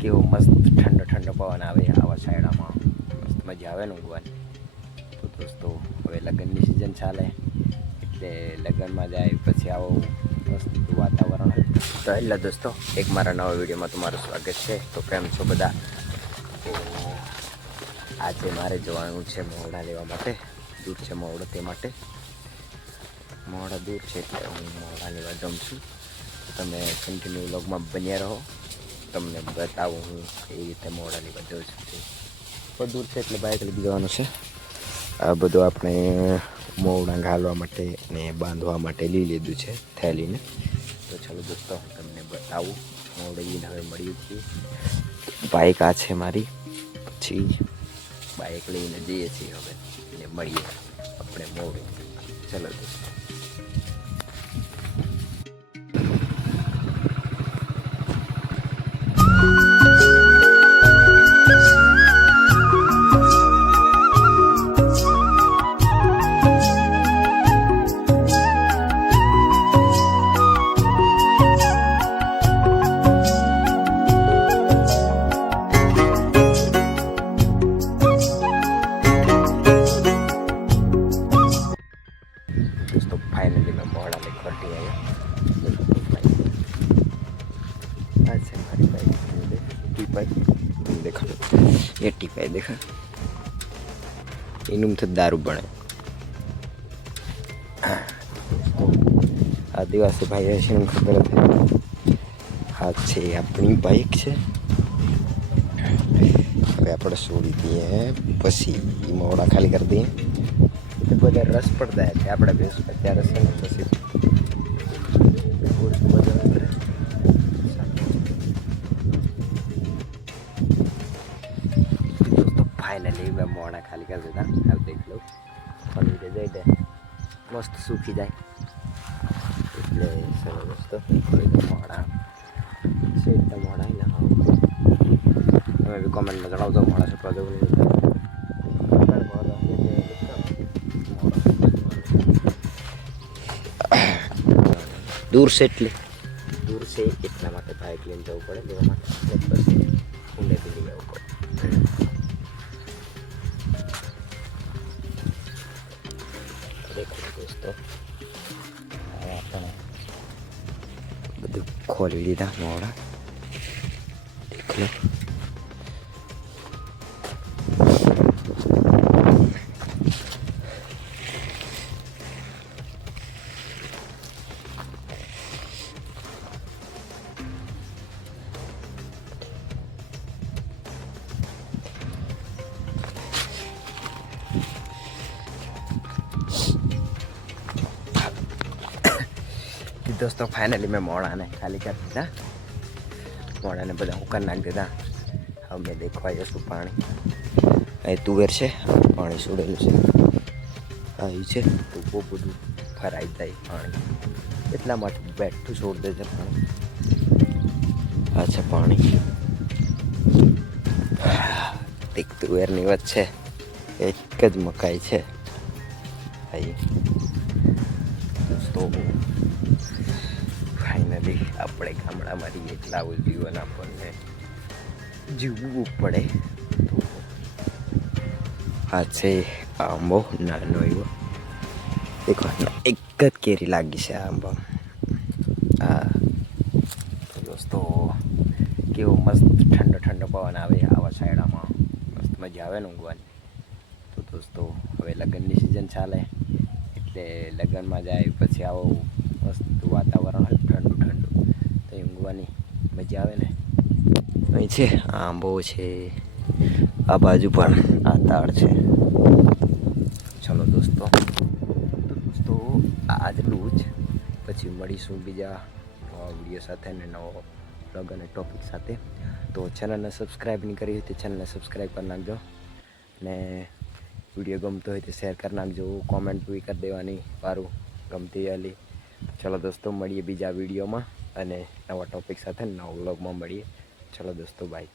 કેવો મસ્ત ઠંડો ઠંડો પવન આવે આવા છાયડામાં, મસ્ત મજા આવે ને ઊંઘવાની. તો દોસ્તો હવે લગ્નની સિઝન ચાલે એટલે લગ્નમાં જાય પછી આવો મસ્ત વાતાવરણ હોય. તો એટલે દોસ્તો એક મારા નવા વિડીયોમાં તમારું સ્વાગત છે. તો કેમ છો બધા? તો આજે મારે જવાનું છે મોહડા લેવા માટે. દૂર છે મોહડો, તે માટે મોહડા દૂર છે એટલે હું મોહડા લેવા જાઉં છું. તમે કન્ટિન્યુ વ્લોગમાં બન્યા રહો, તમને બતાવું હું કેવી રીતે મોહડા લેવા જાઉં છું. પણ દૂર છે એટલે બાઇક લઈ જવાનું છે. આ બધું આપણે મોહડા ઘાલવા માટે ને બાંધવા માટે લઈ લીધું છે થેલીને. તો ચાલો દોસ્તો તમને બતાવું. મોહડે લઈને હવે મળ્યું છીએ. બાઇક આ છે મારી, પછી બાઇક લઈને જઈએ છીએ હવે ને મળીએ આપણે મોહડે. ચાલો દોસ્તો. दोस्तों फाइनली मैं मोहड़ा लेकर खड़ी आया। अच्छा हमारी बाइक टीपाई देखा, ये टीपाई देखा, इनू तो दारू बने। आदिवासी भाई ऐसे खबर है हाथ से अपनी बाइक से હવે આપણે છોડી દઈએ, પછી મોહડા ખાલી કરી દઈએ. એટલે બધા રસ પડતા એટલે આપણે બેસું અત્યારે છે ને પછી दोस्तों फाइनली मैं मोहड़ा खाली कर देता. अब देख लो पनीर जाए दे मस्त सूखी जाए એટલે ચલો દોસ્તો મોહડા છે એટલે મોહડા ને હા તમે બી કોમેન્ટમાં જણાવજો મોહડા છપવા જવું નહીં. दूर से इतना माटे बाइक लेने जाऊँ पड़े लेवा माटे बस ऊंडे भी ले जाऊँ पड़े. देखो दोस्तों બધું ખોલી લીધા મોહડા, દેખ લો. दोस्तों फाइनली मैं मोहड़ा ने खाली कर दीधा. मोहड़ा ने बधा हुकर नाख दीधा. हम मैं देखवा जशू पानी अँ तुवेर है पानी छोड़ेलू है आई है तो बहुत बधु फराई जाए पानी एटला माटे बेठू छोड़ दे पानी. अच्छा पानी एक तुवेर नी वच्चे एक ज मकाई है. आई दोस्तों फाइनली આપણે ગામડામાં રહીએ એટલે આવું જીવન આપણને જીવવું પડે. તો આ છે આંબો નાનો એવો, દેખો એક જ કેરી લાગી છે આંબો. હા તો દોસ્તો કેવો મસ્ત ઠંડો ઠંડો પવન આવે આવા છાયડામાં, મસ્ત મજા આવે ને ઊંઘવાની. તો દોસ્તો હવે લગ્નની સિઝન ચાલે એટલે લગ્નમાં જાય પછી આવો મસ્ત વાતાવરણ હોય ઠંડુ ઠંડુ, તો ઊંઘવાની મજા આવે ને. અહીં છે આંબો છે, આ બાજુ પણ આ તાળ છે. ચલો દોસ્તો આજનું જ, પછી મળીશું બીજા નવા વિડીયો સાથે ને નવો બ્લોગ અને ટોપિક સાથે. તો ચેનલને સબસ્ક્રાઈબ નહીં કરી હોય તો ચેનલને સબસ્ક્રાઈબ કરી નાખજો ને વિડીયો ગમતો હોય તો શેર કરી નાખજો. કોમેન્ટ બી કરી દેવાની સારું ગમતી આલી. ચલો દોસ્તો મળીએ બીજા વિડીયોમાં અને નવા ટોપિક સાથે નવા વ્લોગમાં મળીએ. ચલો દોસ્તો બાય.